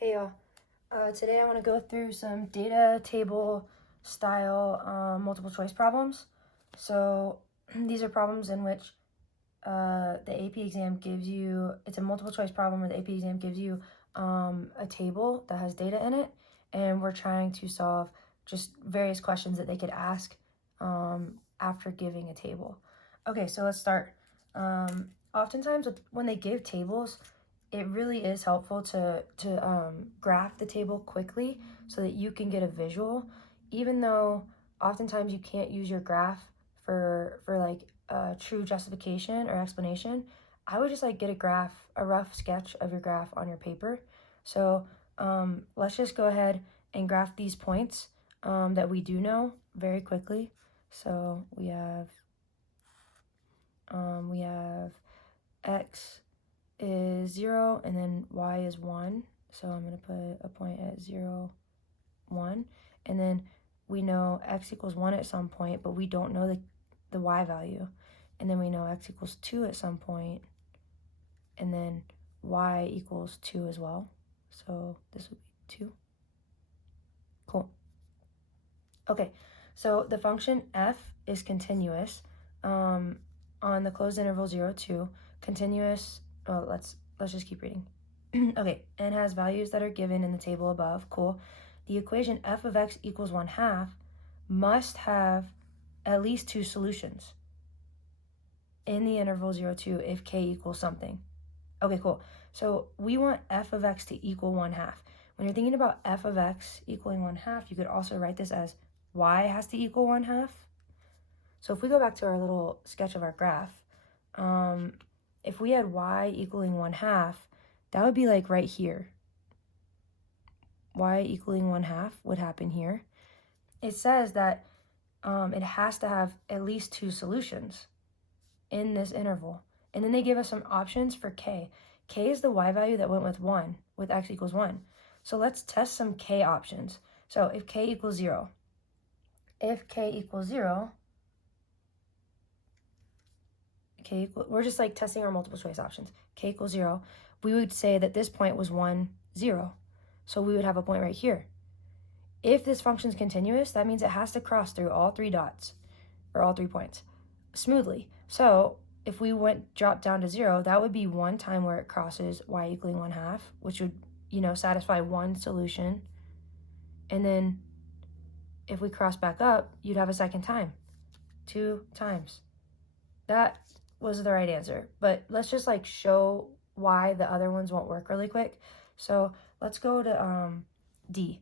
Hey y'all, today I want to go through some data table style multiple choice problems. So these are problems in which the AP exam gives you, it's a multiple choice problem where the AP exam gives you a table that has data in it, and we're trying to solve just various questions that they could ask after giving a table. Okay, so let's start. Oftentimes when they give tables, it really is helpful to graph the table quickly so that you can get a visual, even though oftentimes you can't use your graph for like true justification or explanation. I would just like get a rough sketch of your graph on your paper. So let's just go ahead and graph these points that we do know very quickly. So we have x is 0 and then y is 1. So I'm going to put a point at 0, 1. And then we know x equals 1 at some point, but we don't know the y value. And then we know x equals 2 at some point, and then y equals 2 as well. So this would be 2. Cool. Okay, so the function f is continuous on the closed interval 0, 2. Continuous, oh, let's just keep reading. Okay, and has values that are given in the table above. Cool. The equation f of x equals 1/2 must have at least 2 solutions in the interval 0, 2 if k equals something. Okay, cool. So we want f of x to equal 1/2. When you're thinking about f of x equaling 1/2, you could also write this as y has to equal 1/2. So if we go back to our little sketch of our graph, if we had y equaling 1/2, that would be like right here. Y equaling 1/2 would happen here. It says that it has to have at least 2 solutions in this interval. And then they give us some options for k. K is the y value that went with 1, with x equals 1. So let's test some k options. So if k equals 0, we're just like testing our multiple choice options. K equals 0, we would say that this point was 1, 0. So we would have a point right here. If this function is continuous, that means it has to cross through all 3 dots, or all 3 points, smoothly. So if we drop down to 0, that would be one time where it crosses y equaling 1/2, which would, satisfy one solution. And then if we cross back up, you'd have a second time, 2 times. That was the right answer. But let's just like show why the other ones won't work really quick. So let's go to D.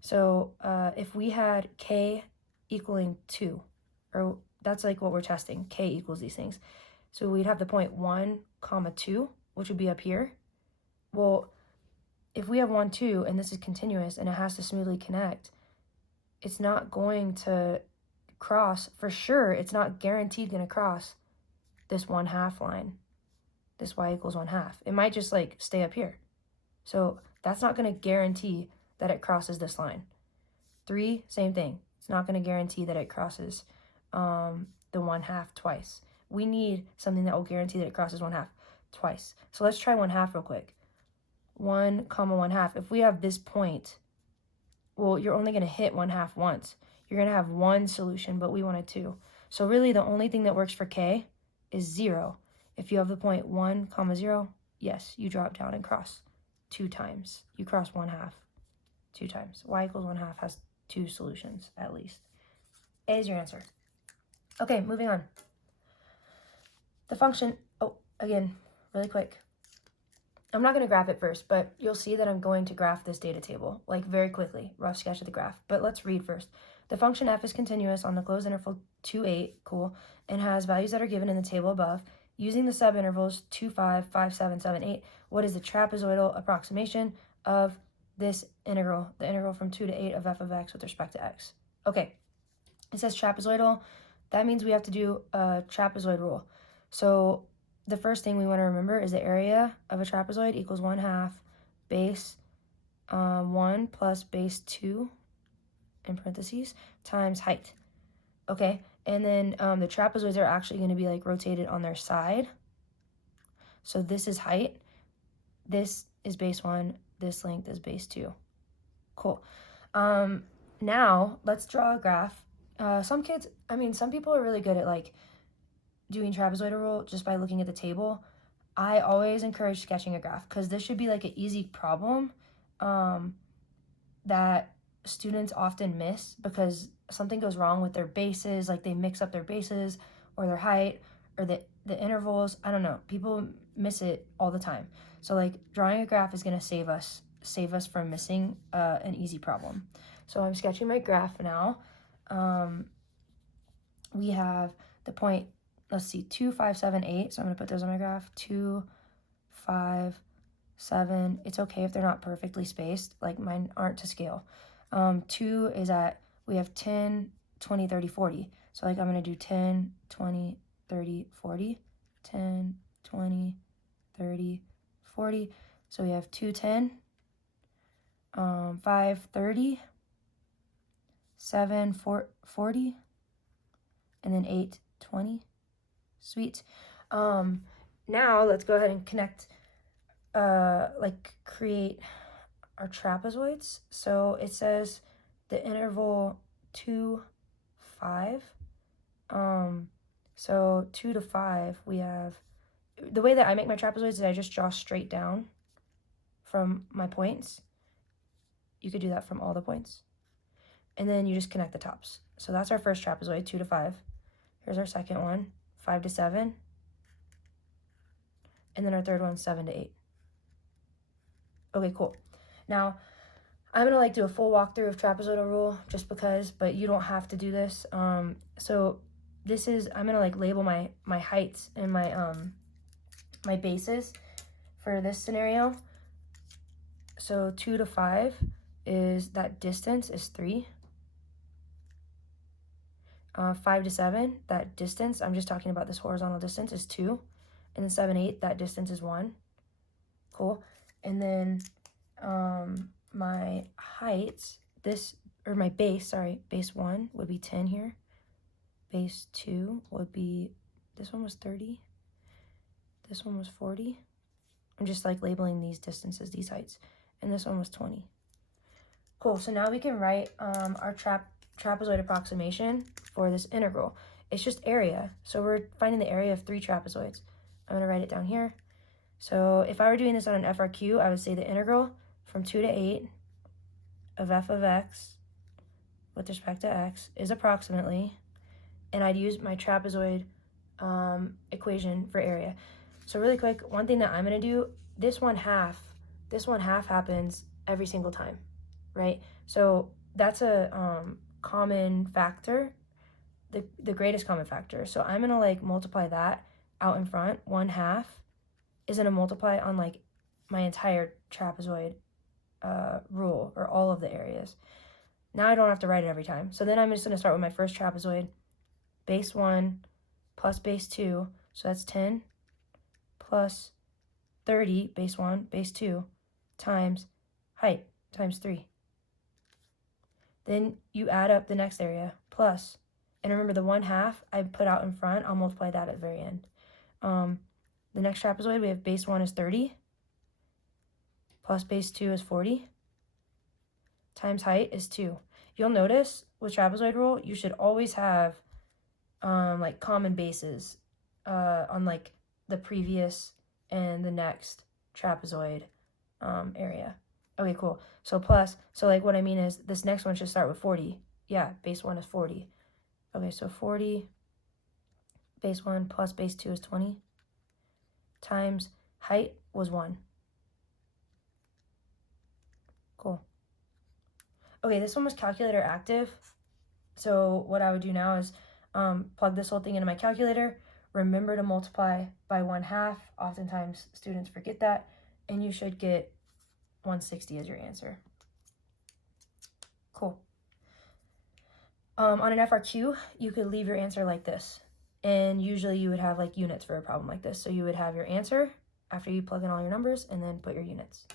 So if we had k equaling 2, or that's like what we're testing, k equals these things. So we'd have the point 1, 2, which would be up here. Well, if we have 1, 2, and this is continuous and it has to smoothly connect, it's not going to cross, for sure, it's not guaranteed going to cross this 1/2 line, this y equals 1/2. It might just like stay up here. So that's not going to guarantee that it crosses this line. 3, same thing. It's not going to guarantee that it crosses the 1/2 twice. We need something that will guarantee that it crosses 1/2 twice. So let's try 1/2 real quick. 1, 1/2. If we have this point, well, you're only going to hit 1/2 once. You're going to have one solution, but we wanted 2. So really the only thing that works for k is 0. If you have the point 1, 0, yes, you drop down and cross 2 times. You cross 1/2 2 times. Y equals 1/2 has 2 solutions at least. A is your answer. Okay, moving on. The function, again, really quick. I'm not going to graph it first, but you'll see that I'm going to graph this data table, like very quickly, rough sketch of the graph. But let's read first. The function f is continuous on the closed interval 2, 8, cool, and has values that are given in the table above. Using the subintervals 2, 5, 5, 7, 7, 8, what is the trapezoidal approximation of this integral, the integral from 2 to 8 of f of x with respect to x? Okay, it says trapezoidal. That means we have to do a trapezoid rule. So the first thing we want to remember is the area of a trapezoid equals 1/2 base 1 plus base 2 in parentheses times height. Okay, and then the trapezoids are actually going to be like rotated on their side. So this is height, this is base 1, this length is base 2. Cool. Now let's draw a graph. Some people are really good at like doing trapezoidal rule just by looking at the table. I always encourage sketching a graph because this should be like an easy problem that students often miss because something goes wrong with their bases, like they mix up their bases or their height or the intervals. I don't know. People miss it all the time. So like drawing a graph is going to save us from missing an easy problem. So I'm sketching my graph now. We have the point, let's see, 2, 5, 7, 8. So I'm going to put those on my graph. 2, 5, 7. It's okay if they're not perfectly spaced. Like mine aren't to scale. 2 is at, we have 10, 20, 30, 40. So like I'm going to do 10, 20, 30, 40. 10, 20, 30, 40. So we have 2, 10. 5, 30. 7, 40. And then 8, 20. Sweet. Now let's go ahead and connect, create our trapezoids. So it says the interval 2, 5. So 2 to 5, we have, the way that I make my trapezoids is I just draw straight down from my points. You could do that from all the points. And then you just connect the tops. So that's our first trapezoid, 2 to 5. Here's our second one, 5 to 7. And then our third one, 7 to 8. Okay, cool. Now, I'm going to like do a full walkthrough of trapezoidal rule just because, but you don't have to do this. So this is, I'm going to like label my heights and my my bases for this scenario. So 2 to 5 is, that distance is 3. 5 to 7, that distance, I'm just talking about this horizontal distance, is 2. And then 7, 8, that distance is 1. Cool. And then my heights, my base 1 would be 10 here. Base 2 would be, this one was 30. This one was 40. I'm just like labeling these distances, these heights. And this one was 20. Cool, so now we can write our trapezoid approximation for this integral. It's just area. So we're finding the area of 3 trapezoids. I'm going to write it down here. So if I were doing this on an FRQ, I would say the integral from 2 to 8 of f of x with respect to x is approximately, and I'd use my trapezoid equation for area. So really quick, one thing that I'm going to do, this 1/2 happens every single time, right? So that's a common factor, the greatest common factor. So I'm going to like multiply that out in front. 1/2 is going to multiply on like my entire trapezoid rule, or all of the areas. Now I don't have to write it every time. So then I'm just going to start with my first trapezoid, base 1 plus base 2. So that's 10 plus 30, base 1, base 2, times height, times 3. Then you add up the next area, plus, and remember the 1/2 I put out in front, I'll multiply that at the very end. The next trapezoid, we have base 1 is 30, plus base 2 is 40, times height is 2. You'll notice with trapezoid rule, you should always have like common bases on like the previous and the next trapezoid area. Okay, cool. So plus, so like what I mean is this next one should start with 40. Yeah, base 1 is 40. Okay, so 40, base 1 plus base 2 is 20, times height was 1. Cool. Okay, this one was calculator active. So what I would do now is plug this whole thing into my calculator. Remember to multiply by 1/2. Oftentimes students forget that. And you should get 160 as your answer. Cool. On an FRQ, you could leave your answer like this. And usually you would have like units for a problem like this. So you would have your answer after you plug in all your numbers and then put your units.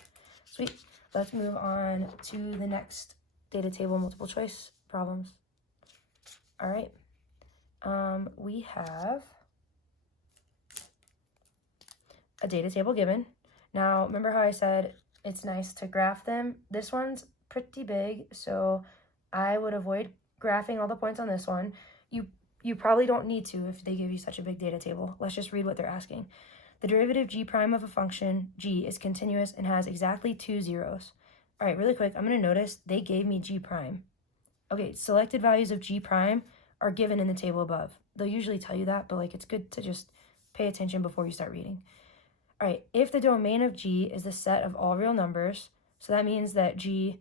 Sweet. Let's move on to the next data table multiple choice problems. All right. We have a data table given. Now, remember how I said it's nice to graph them. This one's pretty big, so I would avoid graphing all the points on this one. You probably don't need to if they give you such a big data table. Let's just read what they're asking. The derivative g prime of a function g is continuous and has exactly 2 zeros. All right, really quick, I'm going to notice they gave me g prime. Okay, selected values of g prime are given in the table above. They'll usually tell you that, but like it's good to just pay attention before you start reading. All right, if the domain of g is the set of all real numbers, so that means that g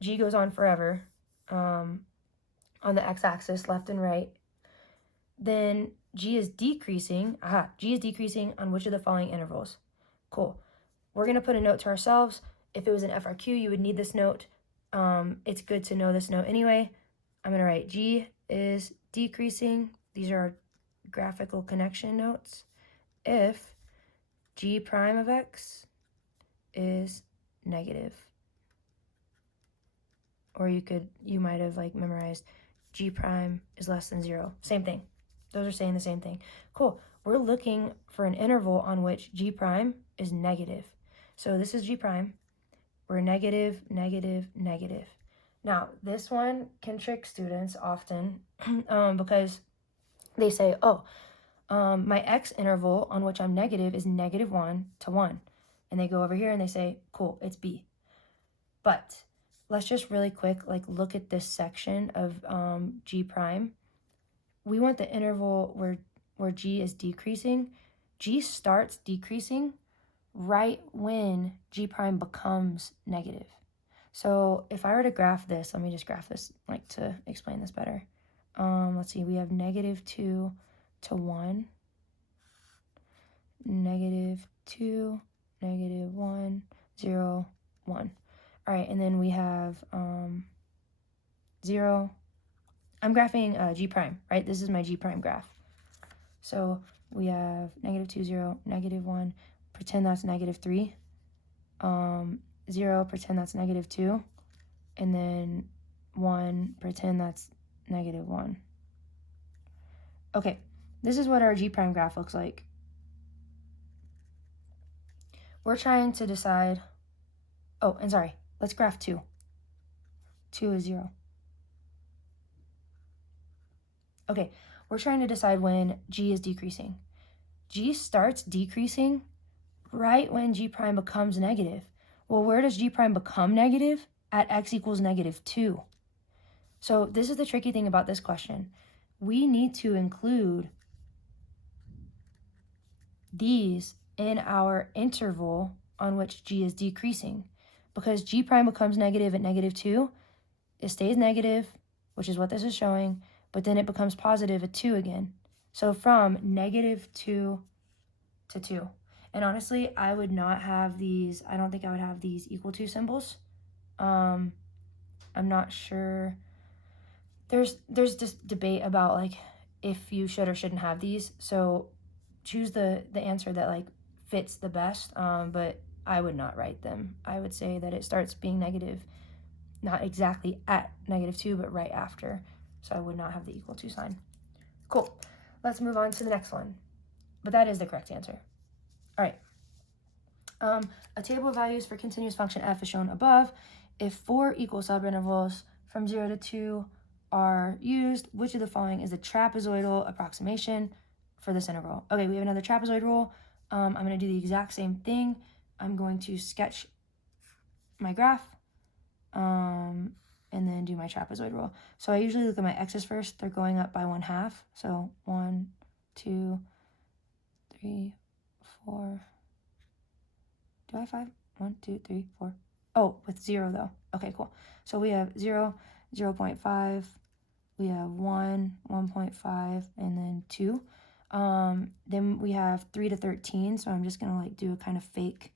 goes on forever on the x-axis, left and right, then g is decreasing. G is decreasing on which of the following intervals? Cool. We're going to put a note to ourselves. If it was an FRQ, you would need this note. It's good to know this note anyway. I'm going to write g is decreasing. These are our graphical connection notes. If g prime of x is negative. Or you might have like memorized g prime is less than 0. Same thing. Those are saying the same thing. Cool. We're looking for an interval on which g prime is negative. So this is g prime. We're negative, negative, negative. Now, this one can trick students often because they say, my x interval on which I'm negative is -1 to 1. And they go over here and they say, cool, it's b. But let's just really quick look at this section of g prime. We want the interval where g is decreasing. G starts decreasing right when g prime becomes negative. So if I were to graph this, let me just graph this to explain this better. Let's see, we have -2 to 1, -2, -1, 0, 1. All right, and then we have 0. I'm graphing g prime, right? This is my g prime graph. So we have -2, 0, -1. Pretend that's -3. 0, pretend that's -2. And then 1, pretend that's -1. Okay, this is what our g prime graph looks like. We're trying to decide, and sorry, let's graph 2. 2 is 0. Okay, we're trying to decide when g is decreasing. G starts decreasing right when g prime becomes negative. Well, where does g prime become negative? At x equals -2. So this is the tricky thing about this question. We need to include these in our interval on which g is decreasing. Because g prime becomes negative at -2, it stays negative, which is what this is showing, but then it becomes positive at 2 again. So from -2 to 2. And honestly, I would not have these, I don't think I would have these equal to symbols. I'm not sure. There's this debate about if you should or shouldn't have these. So choose the answer that fits the best, but I would not write them. I would say that it starts being negative, not exactly at -2, but right after. So I would not have the equal to sign. Cool. Let's move on to the next one. But that is the correct answer. All right. A table of values for continuous function f is shown above. If 4 equal subintervals from 0 to 2 are used, which of the following is the trapezoidal approximation for this interval? Okay, we have another trapezoid rule. I'm going to do the exact same thing. I'm going to sketch my graph and then do my trapezoid rule. So I usually look at my x's first. They're going up by 1/2. So 1, 2, 3, 4. Do I have 5? 1, 2, 3, 4. Oh, with 0 though. Okay, cool. So we have 0, 0.5. We have 1, 1.5, and then 2. Then we have 3 to 13. So I'm just gonna do a kind of fake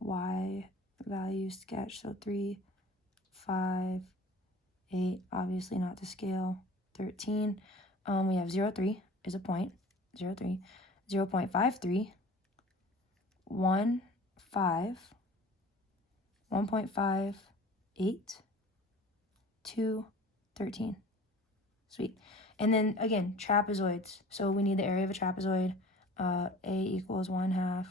y value sketch. So 3, 5, 8. Obviously not to scale. 13. We have 0, 3 is a point. 0, 3. 0.53. 1, 5, 1.5, 8, 2, 13. Sweet. And then again, trapezoids. So we need the area of a trapezoid. A equals 1/2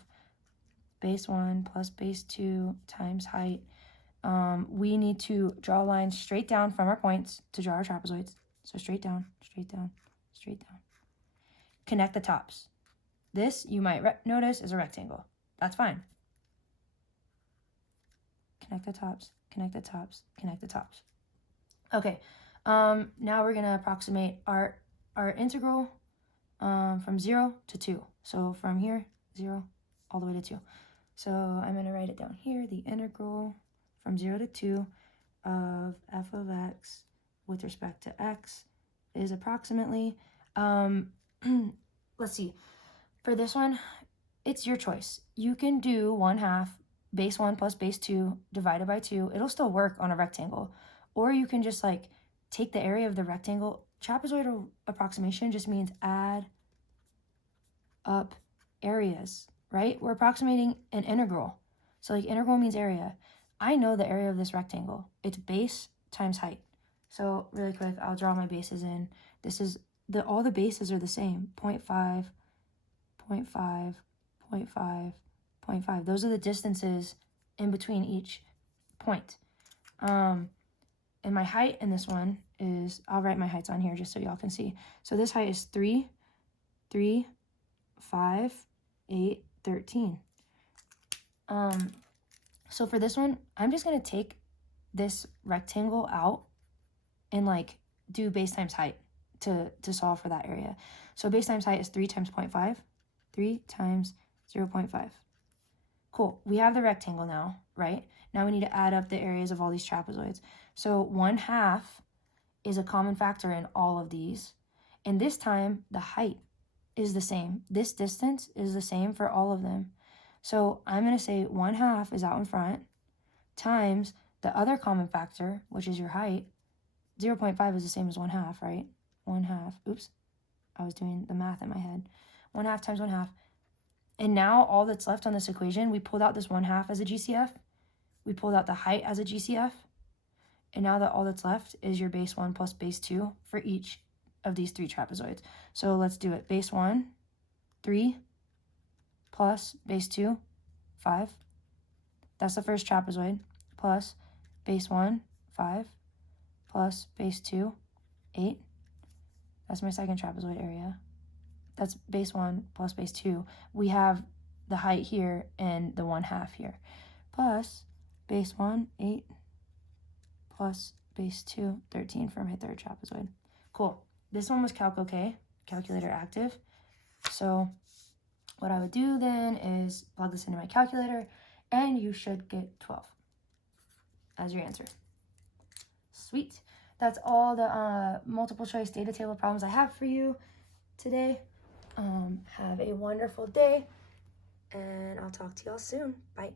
base 1 plus base 2 times height. We need to draw lines straight down from our points to draw our trapezoids. So straight down, straight down, straight down. Connect the tops. This, you might notice, is a rectangle. That's fine. Connect the tops, connect the tops, connect the tops. Okay, now we're going to approximate our integral from 0 to 2. So from here, 0, all the way to 2. So I'm going to write it down here. The integral from 0 to 2 of f of x with respect to x is approximately, let's see, for this one, it's your choice. You can do 1/2 base 1 plus base 2 divided by 2. It'll still work on a rectangle. Or you can just like take the area of the rectangle. Trapezoidal approximation just means add up areas, right? We're approximating an integral. So like integral means area. I know the area of this rectangle. It's base times height. So really quick, I'll draw my bases in. This is all the bases are the same. 0.5, 0.5, 0.5, 0.5. Those are the distances in between each point. And my height in this one is, I'll write my heights on here just so y'all can see. So this height is 3, 3, 5, 8, 13. So for this one, I'm just going to take this rectangle out and like do base times height to solve for that area. So base times height is 3 times 0.5, 3 times 0.5. Cool, we have the rectangle now, right? Now we need to add up the areas of all these trapezoids. So 1/2 is a common factor in all of these. And this time, the height is the same. This distance is the same for all of them. So I'm going to say 1/2 is out in front times the other common factor, which is your height. 0.5 is the same as 1/2, right? 1/2. Oops, I was doing the math in my head. 1/2 times 1/2. And now all that's left on this equation, we pulled out this 1/2 as a GCF. We pulled out the height as a GCF. And now that all that's left is your base 1 plus base 2 for each of these 3 trapezoids. So let's do it. Base 1, 3, plus base 2, 5. That's the first trapezoid. Plus base 1, 5, plus base 2, 8. That's my second trapezoid area. That's base 1 plus base 2. We have the height here and the 1/2 here. Plus base 1, 8, plus base 2, 13 for my third trapezoid. Cool. This one was Calc OK, calculator active. So what I would do then is plug this into my calculator, and you should get 12 as your answer. Sweet. That's all the multiple choice data table problems I have for you today. Have a wonderful day, and I'll talk to y'all soon. Bye.